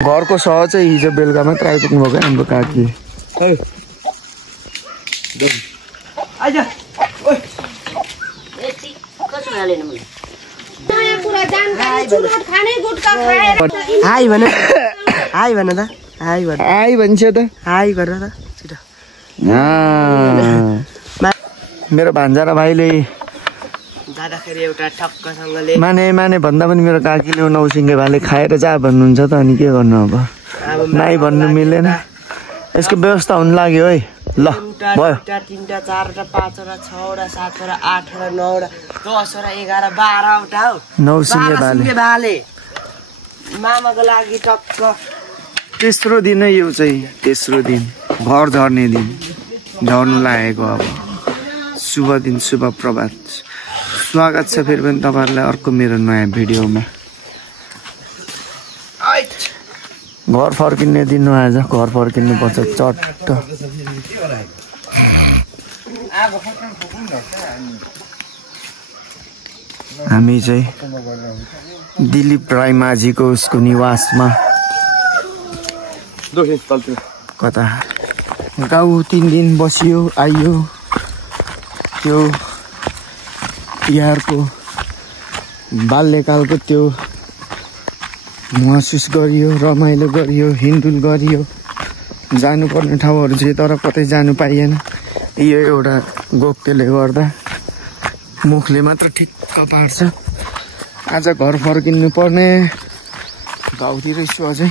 घरको सह चाहिँ हिजो बेलुका मात्र आइपुग्नु भएको हाम्रो काकी। हाई भन हाई भन त हाई भन हाई भन्छ त हाई गर त छिटो। मेरो भान्जा र भाइले जाँदाखेरि एउटा ठक्कसँगले माने भन्दा पनि मेरो काकीले नौसिङ्गे भाले खाएर जा भन्नुहुन्छ त अनि के गर्नु अब नाइ भन्नु मिलेन। यसको व्यवस्था हुन लाग्यो है। ल भयो 3 टा 4 टा 5 टा 6 टा 7 टा 8 टा 9 टा 10 टा 11 12 वटा हो नौसिङ्गे भाले। मामाको लागि टक्क तेस्रो दिन है यो चाहिँ तेस्रो दिन घर झर्ने दिन झर्नु लागेको। अब शुभ दिन शुभ प्रभात स्वागत छ फेरि पनि तपाईहरुलाई अर्को मेरो नयाँ भिडियोमा। घर फर्किने दिन आज घर फर्किनु पर्छ चट्ट। हामी चाहिँ दिलीप राई माझीको उसको निवासमा कता गाउँ 3 दिन बसियो आइयो। त्यो तिहारको बाल्यकालको त्यो महसुस गरियो रमाइलो गरियो हिँडुल गरियो। जानुपर्ने ठाउँहरू चाहिँ तर कतै जानु पाइएन। यो एउटा गोक्तेले गर्दा मुखले मात्र ठिक्क पार्छ। आज घर फर्किनु पर्ने गाउँतिरै छु अझै।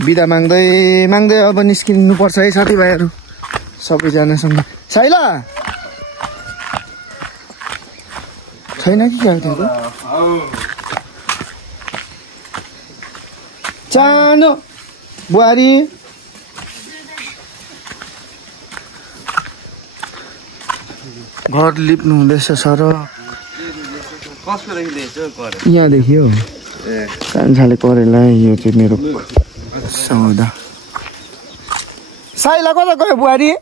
बिदा माग्दै अब निस्किनु पर्छ है साथीभाइहरू सबैजनासँग। साइला छैन कि क्या थियो चानो बुहारी घर लिप्नु हुँदैछ सर। यहाँदेखि हो कान्छाले करेला। यो चाहिँ मेरो सौदा। साइला कता गयो बुहारी?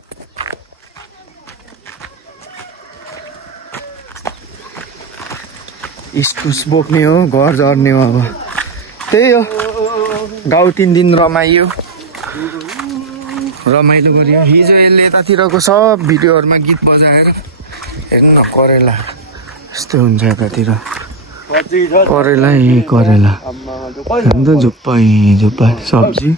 इस्कुस बोक्ने हो घर झर्ने हो। अब त्यही हो गाउँ 3 दिन रमाइयो रमाइलो गरियो। हिजो यसले यतातिरको सब भिडियोहरूमा गीत बजाएर हेर्नु करेला यस्तो हुन्छ यतातिर करेला करेला अन्त झुप्पा सब्जी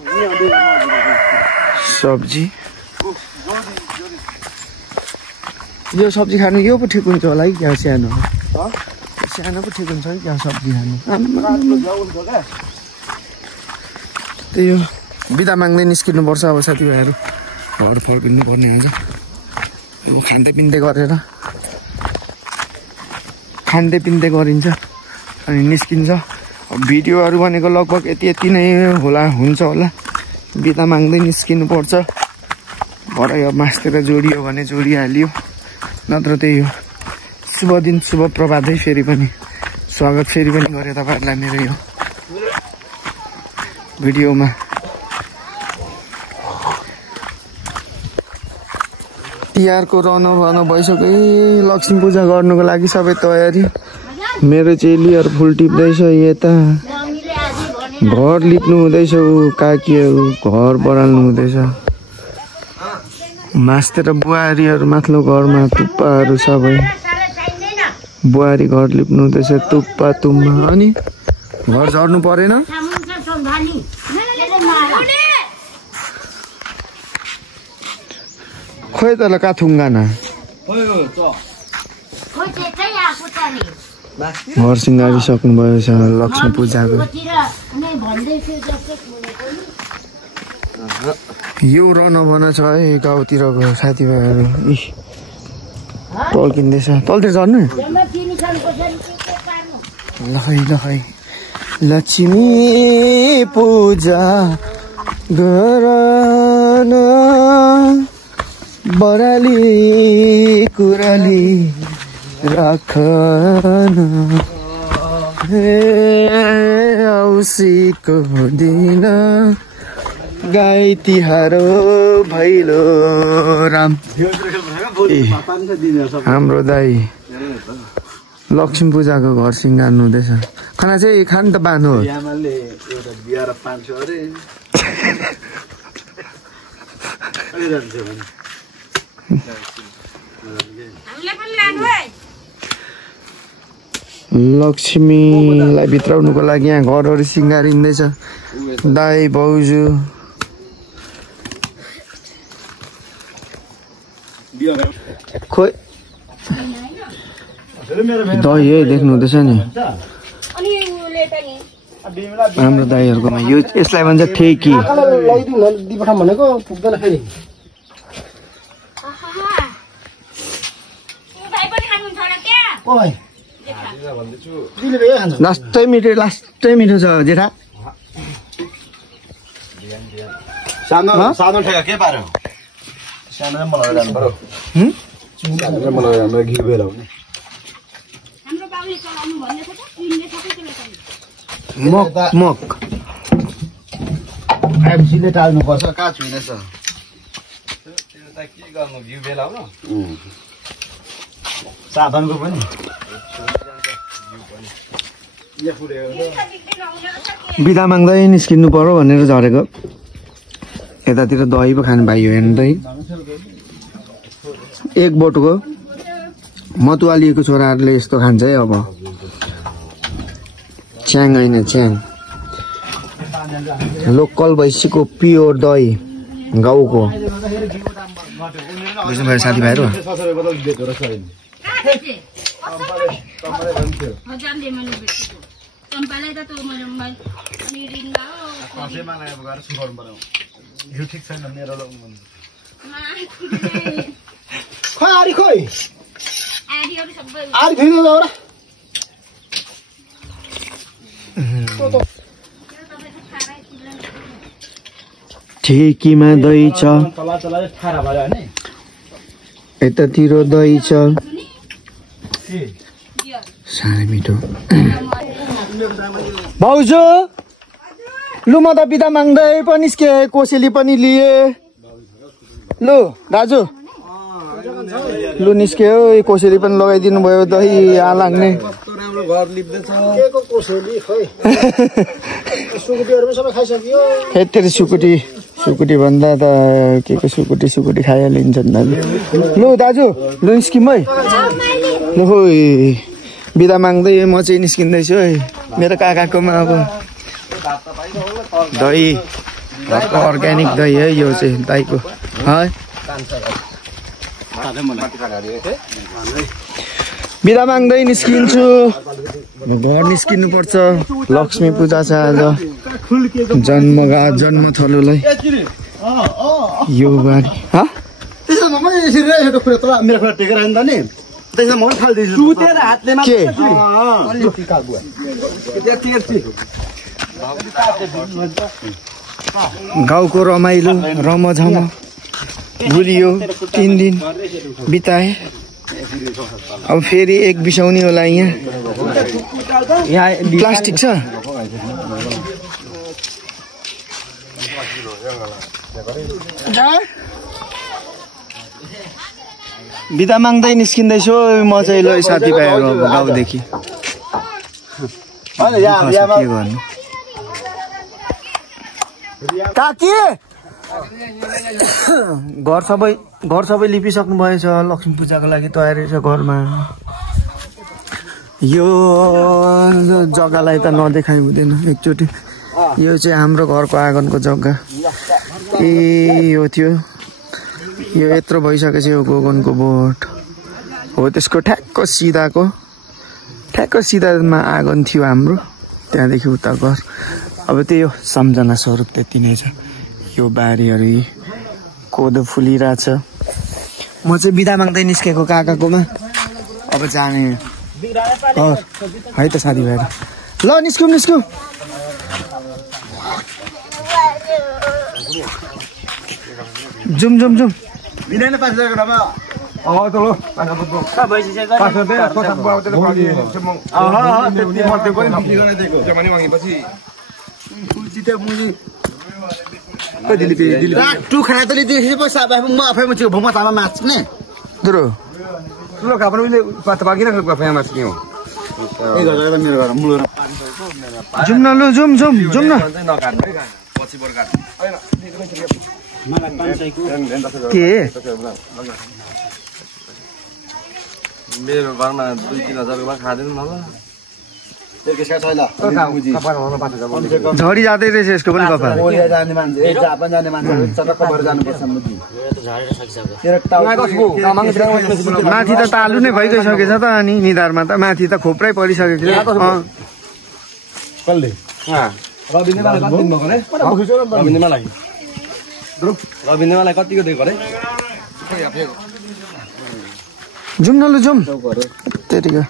यो सब्जी खानु यो पो ठिक हुन्छ होला है क्या? सानो पो ठिक हुन्छ है क्या सब्जी खानु? त्यही हो बिदा माग्दै निस्किनु पर्छ अब साथीभाइहरू। घर फर्किनु पर्ने हुन्छ। अब खाँदै पिन्दै गरिन्छ अनि निस्किन्छ। भिडियोहरू भनेको लगभग यति नै हुन्छ होला। बिदा माग्दै निस्किनु पर्छ। भरे अब मास्तिर जोडियो भने जोडिहाल्यो नत्र त्यही हो। शुभ दिन शुभ प्रभात है। फेरि पनि स्वागत फेरि पनि गरे तपाईहरुलाई मेरो यो भिडियोमा। तिहारको रन भइसक्यो। लक्ष्मी पूजा गर्नुको लागि सबै तयारी। मेरो चेलीहरू फुल टिप्दैछ। यता घर लिप्नु हुँदैछ। काकीहरू घर बढाल्नु हुँदैछ। मास्तिर बुहारीहरू माथिल्लो घरमा टुप्पाहरू सबै बुहारी घर लिप्नु हुँदैछ। तुम्बा अनि घर झर्नु परेन? खोइ त ल काथुङ्गाना घर सिँगारी सक्नुभयो लक्ष्मी पूजाको। यो रनभन छ है गाउँतिरको साथीभाइहरू। टल्किँदैछ तलतिर झर्नु। ल खै लक्ष्मी पूजा गरन बराली कुराली राखन औसीको दिन गाई तिहार भैलो राम। हाम्रो दाई लक्ष्मी पूजाको घर सिँगार्नु हुँदैछ खाना चाहिँ खान त बाँध्नु हो यामाले एउटा बिहा र 500 अरे अलि जान्छ भने लक्ष्मीलाई भित्राउनुको लागि यहाँ घरहरू सिँगारिँदैछ दाई भाउजू खोइ दही है देख्नु हुँदैछ नि हाम्रो दाईहरुकोमा यो यसलाई भन्छ ठेकी भनेको पुग्दैन फेरि लास्टै मिठो छ जेठा सानो ठेका के पार्यो सानो मलाई जानु पर्यो सानो मलाई राम्रो घिउ बेला हुने मक एमसीले टाल्नु पर्छ कहाँ छुइनेछ त्यो त के गर्नु घिउ बेला हो साधनको पनि बिदा माग्दै निस्किनु पर्यो भनेर झरेको यतातिर दही पो खानु पाइयो हेर्नु त एक बोटको मतुवालिएको छोराहरूले यस्तो खान्छ है अब च्याङ होइन च्याङ लोकल भैँसीको प्योर दही गाउँको बुझ्नुभयो साथीभाइहरू ठिक छैन मेरो खोइ आरी खोइ आरी फेरि नजाऊ ठेकीमा दही छ यतातिर दही छ साह्रै मिठो भाउजू लु म त बिदा माग्दै पनि निस्के कोसेली पनि लिए लु दाजु लु निस्क्यो कोसेली पनि लगाइदिनु भयो दही यहाँ लाग्ने हेतेर सुकुटी भन्दा त के को सुकुटी खाइहालिन्छ दाजु लु दाजु लु निस्किम है लु बिदा माग्दै म चाहिँ निस्किँदैछु है मेरो काकाकोमा अब दही अर्ग्यानिक दही है यो चाहिँ दाईको है बिदा माग्दै निस्किन्छु घर निस्किनु पर्छ लक्ष्मी पूजा छ आज जन्मथलोलाई यो बारी गाउँको रमाइलो रमझम भुलियो 3 दिन बिताए अब फेरि एक बिसाउने होला यहाँ प्लास्टिक छ बिदा माग्दै निस्किँदैछु म चाहिँ ल साथीभाइहरू अब गाउँदेखि के गर्नु काकी घर सबै लिपिसक्नु भएछ लक्ष्मी पूजाको लागि तयारी छ घरमा यो जग्गालाई त नदेखाइ हुँदैन एकचोटि यो चाहिँ हाम्रो घरको आँगनको जग्गा यो थियो यो यत्रो भइसकेछ यो गोगनको बोट हो त्यसको ठ्याक्क सिधामा आँगन थियो हाम्रो त्यहाँदेखि उता घर अब त्यही हो सम्झना स्वरूप त्यति नै छ यो बारीहरू कोदो फुलिरहेछ म चाहिँ बिदा माग्दै निस्केको काकाकोमा अब जाने है त साथीभाइहरू ल निस्कौँ जुम बिना पास गरेकोमा मेरो घर मुलो जाउँ न लु जाउँ न के मेरो घरमा 2-3 हजारको खाँदैन न ल झडी जाँदै रहेछ यसको पनि कपाल माथि त तालु नै भइगइसकेछ त अनि निधारमा त माथि त खोप्रै परिसकेको रविन्द्रमालाई कतिको दिएको रे जाउँ न लु जाउँ त्यतिको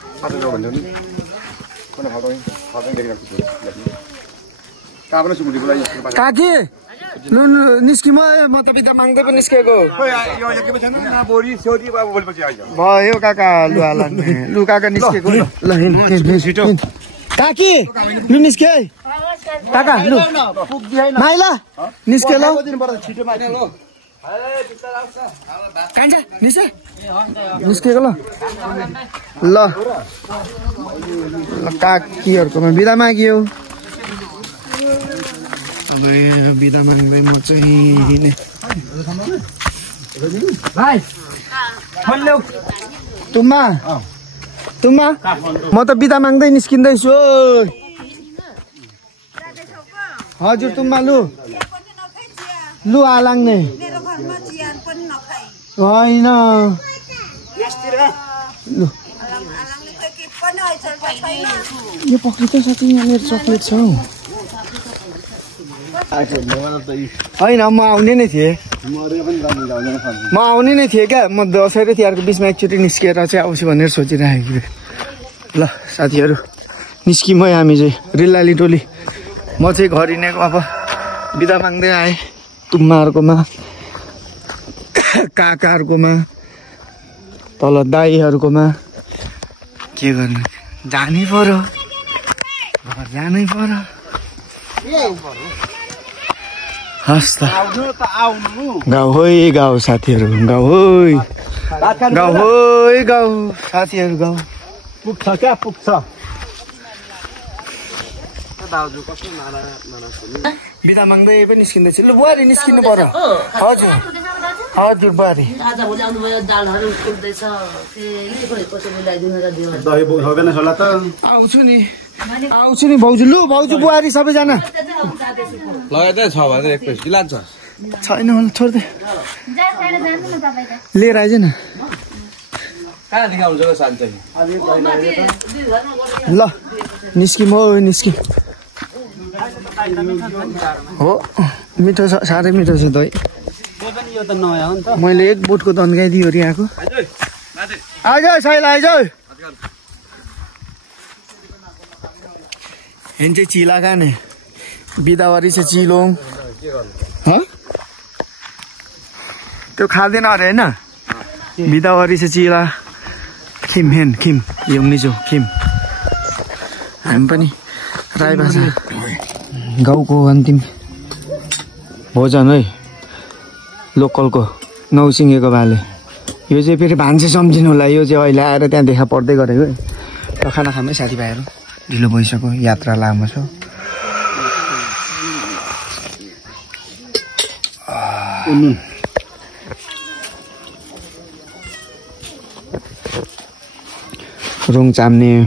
काकी लु निस्कि म त बिदा माग्दै पनि निस्केको भयो काका लु हाल लु काका निस्केको ल छिटो काकी लु निस्के है काका लु माइला निस्के ल कान्छ निस्केको ल काकीहरूकोमा बिदा माग्यो अब बिदा माग्दै म चाहिँ तुम्मा म त बिदा माग्दै निस्किँदैछु हजुर तुम्मा लु आलाङ नै होइन लु यो पक्री त साथी यहाँ मेरो चक्लेट छ होइन म आउने नै थिएँ क्या म दसैँ र तिहारको बिचमा एकचोटि निस्किएर चाहिँ आउँछु भनेर सोचिरहेको थिएँ ल साथीहरू निस्किम है हामी चाहिँ रिल्लाली टोली म चाहिँ घर हिँडेको अब बिदा माग्दै आएँ तुम्माहरूकोमा काकाहरूकोमा तल दाईहरूकोमा के गर्नु जानै पर्यो घर जानै पर्यो हस् त गाउँ होइ गाउँ साथीहरू गाउँ होइ गाउँ साथीहरू गाउँ पुग्छ क्या पुग्छ बिदा माग्दै पनि निस्किँदैछ लु बुहारी निस्किनु पर्यो हजुर हजुर बुहारी आउँछु नि भाउजू लु भाउजू बुहारी सबैजना छैन होला छोड्दै लिएर आइज न ल निस्किम हो निस्किम हो मिठो छ साह्रै मिठो छ दही मैले एक बोटको तन्काइदियो अरे आएको आइज साइला आइज हेन चाहिँ चिला खाने बिदावारी चाहिँ चिलोङ त्यो खाँदैन अरे होइन बिदावारी चाहिँ चिला खिम युङनिजो खिम हामी पनि राई भाषा गाउँको अन्तिम भोजन है लोकलको नौसिङ्गेको भाले यो चाहिँ फेरि भान्से सम्झिनु होला यो चाहिँ अहिले आएर त्यहाँ देखा पर्दै गरेको है र खाना खामै साथीभाइहरू ढिलो भइसक्यो यात्रा लामो छ रुङ चाम्ने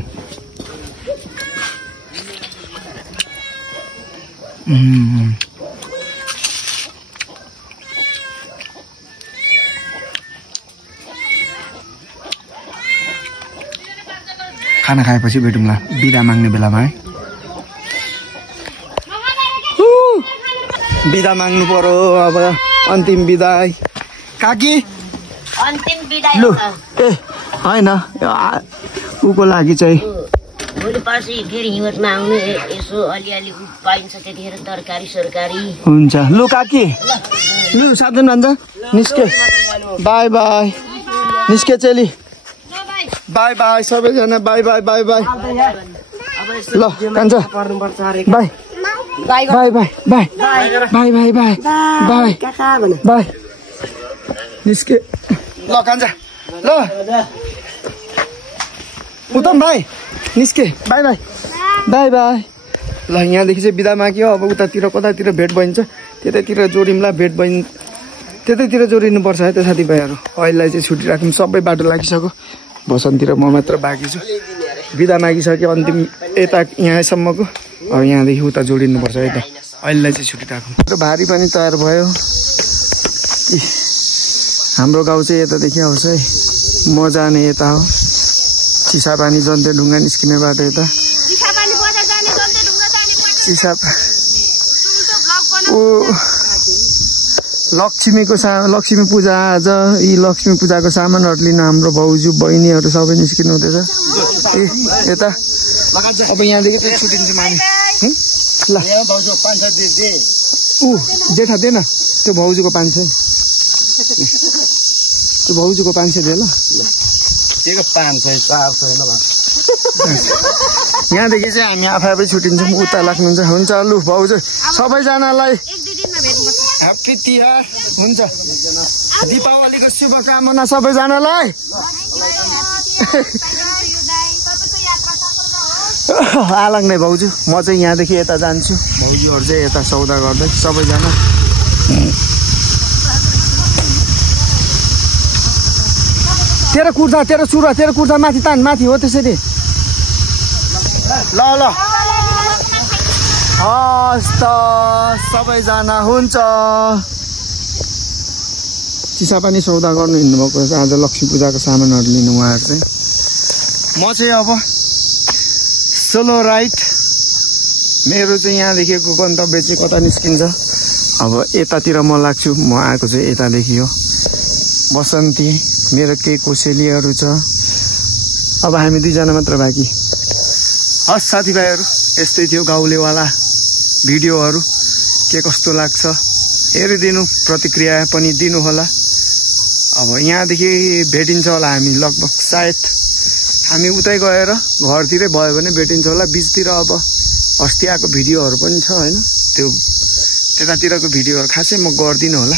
खाना खाएपछि भेटौँला बिदा माग्ने बेलामा है बिदा माग्नु पर्यो अब अन्तिम बिदाई काकी अन्तिम बिदाई लु ए होइन उको लागि चाहिँ भोलि पर्सि फेरि हिउँदमा आउनु यसो अलिअलि पाइन्छ त्यतिखेर तरकारी सरकारी हुन्छ लु काकी लु साधन भन्छ निस्के बाई बाई निस्के चेली बाई बाई सबैजना बाई बाई बाई बाई ल कान्छ bye bye bye bye bye bye bye bye bye bye निस्के ल कान्छ ल उत्तम भाइ निस्के बाई बाई बाई बाई ल यहाँदेखि चाहिँ बिदा माग्यो अब उतातिर कतातिर भेट भइन्छ त्यतैतिर जोडिउँला भेट भइ त्यतैतिर जोडिनुपर्छ है त साथीभाइहरू अहिलेलाई चाहिँ छुट्टी राखौँ सबै बाटो लागिसक्यो बसन्ती र म मात्र बाँकी छु बिदा मागिसक्यो अन्तिम यता यहाँसम्मको अब यहाँदेखि उता जोडिनुपर्छ है त अहिलेलाई चाहिँ छुट्टी राखौँ भारी पनि तयार भयो हाम्रो गाउँ चाहिँ यतादेखि आउँछ है म जाने यता हो चिसापानी जन्ते ढुङ्गा निस्किने बाटो यता लक्ष्मी पूजा आज यी लक्ष्मी पूजाको सामानहरू लिन हाम्रो भाउजू बहिनीहरू सबै निस्किनु हुँदैछ यता अब यहाँदेखि चाहिँ छुटिन्छौँ हामी ल जेठा दे न त्यो भाउजूको 500 त्यो भाउजूको 500 दे ल यहाँदेखि चाहिँ हामी आफै छुटिन्छौँ उता लाग्नुहुन्छ हुन्छ लु भाउजू सबैजनालाई ह्याप्पी तिहार हुन्छ दीपावलीको शुभकामना सबैजनालाई आलाग्ने भाउजू म चाहिँ यहाँदेखि यता जान्छु भाउजूहरू चाहिँ यता सौदा गर्दै सबैजना तेरो कुर्ता माथि तान माथि हो त्यसरी ल हस् त सबैजना हुन्छ चिसापानी सौदा गर्नु हिँड्नुभएको आज लक्ष्मी पूजाको सामानहरू लिनु उहाँहरू चाहिँ म चाहिँ अब सोलो राइड मेरो चाहिँ यहाँदेखिको गन्तव्य चाहिँ कता निस्किन्छ अब यतातिर म लाग्छु म आएको चाहिँ यतादेखि हो बसन्ती मेरो केही कोसेलीहरू छ अब हामी दुईजना मात्र बाँकी हस् साथीभाइहरू यस्तै थियो गाउँलेवाला भिडियोहरू के कस्तो लाग्छ हेरिदिनु प्रतिक्रिया पनि दिनु होला अब यहाँदेखि भेटिन्छ होला हामी लगभग सायद हामी उतै गएर घरतिरै भयो भने भेटिन्छ होला बिचतिर अब अस्ति आएको भिडियोहरू पनि छ होइन त्यो त्यतातिरको भिडियोहरू खासै म गर्दिनँ होला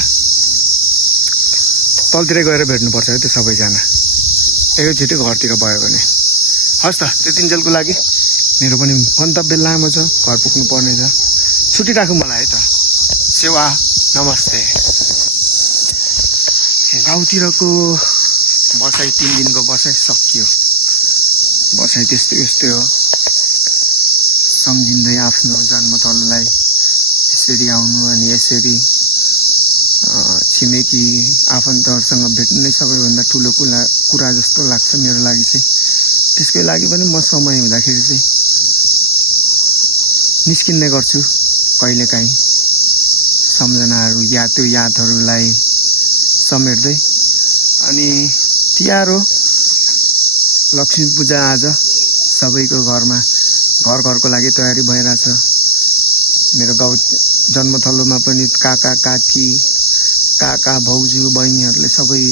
तलतिरै गएर भेट्नुपर्छ है त्यो सबैजना एकैचोटि घरतिर भयो भने हस् त त्यतिन्जेलको लागि मेरो पनि गन्तव्य लामो छ घर पुग्नु पर्ने छ छुट्टी राखौँ मलाई है त सेवा नमस्ते गाउँतिरको बसाइ 3 दिनको बसाइ सकियो बसाइ त्यस्तै हो सम्झिँदै आफ्नो जन्मथलोलाई यसरी आउनु अनि यसरी छिमेकी आफन्तहरूसँग भेट्नु नै सबैभन्दा ठुलो कुरा जस्तो लाग्छ मेरो लागि चाहिँ त्यसकै लागि पनि म समय हुँदाखेरि चाहिँ निस्किने गर्छु कहिलेकाहीँ सम्झनाहरू त्यो यादहरूलाई समेट्दै अनि तिहार हो लक्ष्मी पूजा आज सबैको घरमा घरको लागि तयारी भइरहेछ मेरो गाउँ जन्मथलोमा पनि काका काकी काका भाउजू बहिनीहरूले सबै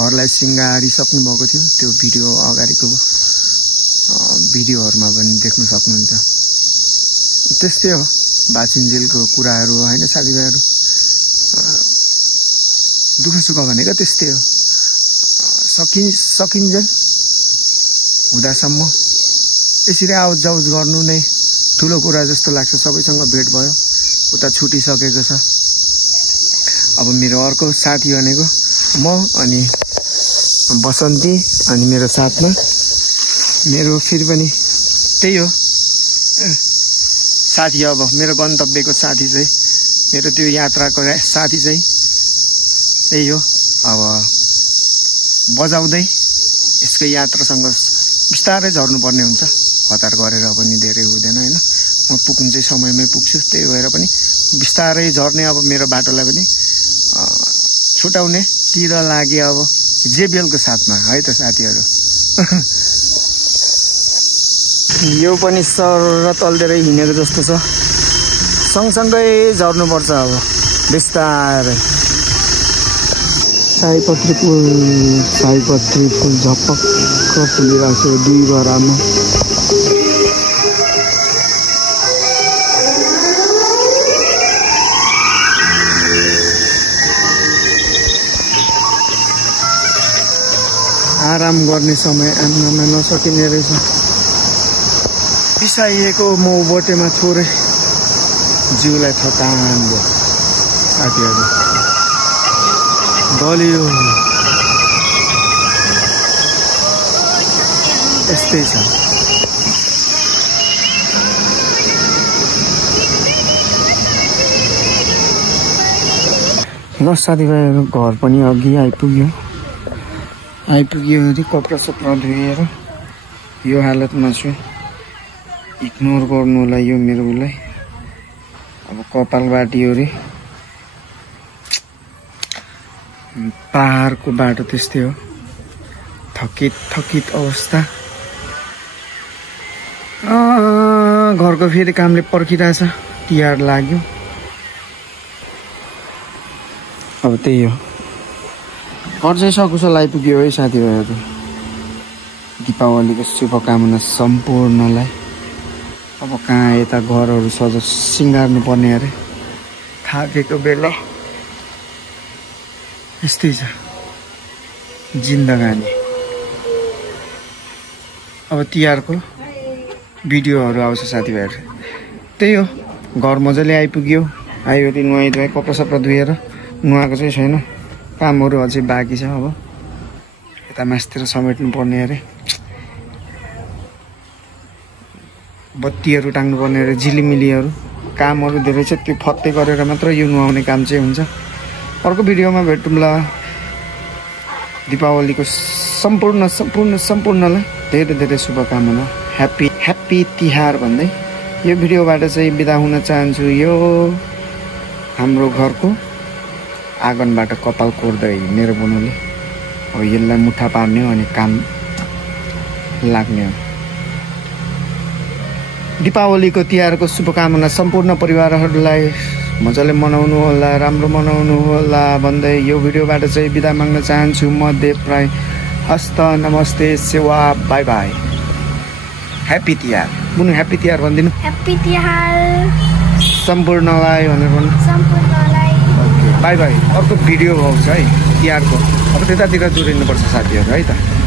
घरलाई सिँगारिसक्नु भएको थियो त्यो भिडियो अगाडिको भिडियोहरूमा पनि देख्न सक्नुहुन्छ त्यस्तै हो बाछिन्जेलको कुराहरू होइन साथीभाइहरू दुःख सुख भनेको त्यस्तै हो सकिन्जेल हुँदासम्म यसरी आउट जाउट गर्नु नै ठुलो कुरा जस्तो लाग्छ सबैसँग भेट भयो उता छुटिसकेको छ अब मेरो अर्को साथी भनेको म अनि बसन्ती अनि मेरो साथमा मेरो फेरि पनि त्यही हो साथी अब मेरो गन्तव्यको साथी चाहिँ मेरो त्यो यात्राको साथी चाहिँ त्यही हो अब बजाउँदै यसको यात्रासँग बिस्तारै झर्नुपर्ने हुन्छ हतार गरेर पनि धेरै हुँदैन होइन म पुग्नु चाहिँ समयमै पुग्छु त्यही भएर पनि बिस्तारै झर्ने अब मेरो बाटोलाई पनि छुटाउने तिर लागे अब जेबिएलको साथमा है त साथीहरू यो पनि सर तल्देरै हिँडेको जस्तो छ सँगसँगै झर्नुपर्छ अब बिस्तारै सयपत्री फुल झपक्क फुलिरहेको छ 2 गरामा आराम गर्ने समय आम्नमा नसकिने रहेछ बिसाइएको मोबोटेमा थोरै जिउलाई थकान भयो साथीहरू दलियो यस्तै छ ल साथीभाइहरू घर पनि अघि आइपुग्यो अरे कपडा सपडा धोएर यो हालतमा छु इग्नोर गर्नु होला यो मेरो उसलाई अब कपाल बाटियो रे पहाडको बाटो त्यस्तै हो थकित अवस्था घरको फेरि कामले पर्खिरहेछ तिहार लाग्यो अब त्यही हो घर चाहिँ सकुशल आइपुग्यो है साथीभाइहरू दीपावलीको शुभकामना सम्पूर्णलाई अब कहाँ यता घरहरू सिँगार्नु पर्ने अरे थाकेको बेला यस्तै छ जिन्दगानी अब तिहारको भिडियोहरू आउँछ साथीभाइहरू त्यही हो घर मजाले आइपुग्यो आयो नुहाइ कपडा सपडा धोएर नुहाएको चाहिँ छैन कामहरू अझै बाँकी छ अब यता मासतिर समेट्नु पर्ने अरे बत्तीहरू टाङ्नु पर्ने अरे झिलिमिलीहरू कामहरू धेरै छ त्यो फत्ते गरेर मात्र यो नुहाउने काम चाहिँ हुन्छ अर्को भिडियोमा भेटौँला दीपावलीको सम्पूर्णलाई धेरै शुभकामना ह्याप्पी तिहार भन्दै यो भिडियोबाट चाहिँ बिदा हुन चाहन्छु यो हाम्रो घरको आँगनबाट कपाल कोर्दै मेरो बनुले अब यसलाई मुठा पार्ने हो अनि काम लाग्ने हो दीपावलीको तिहारको शुभकामना सम्पूर्ण परिवारहरूलाई मजाले मनाउनु होला राम्रो मनाउनु होला भन्दै यो भिडियोबाट चाहिँ बिदा माग्न चाहन्छु म देव राई हस्त नमस्ते सेवा by by happy Tihar Bunu happy Tihar भनिदिनु ह्याप्पी तिहार सम्पूर्णलाई भनेर भन्नु बाई बाई अर्को भिडियो आउँछ है तिहारको अब त्यतातिर जोडिनुपर्छ साथीहरू है त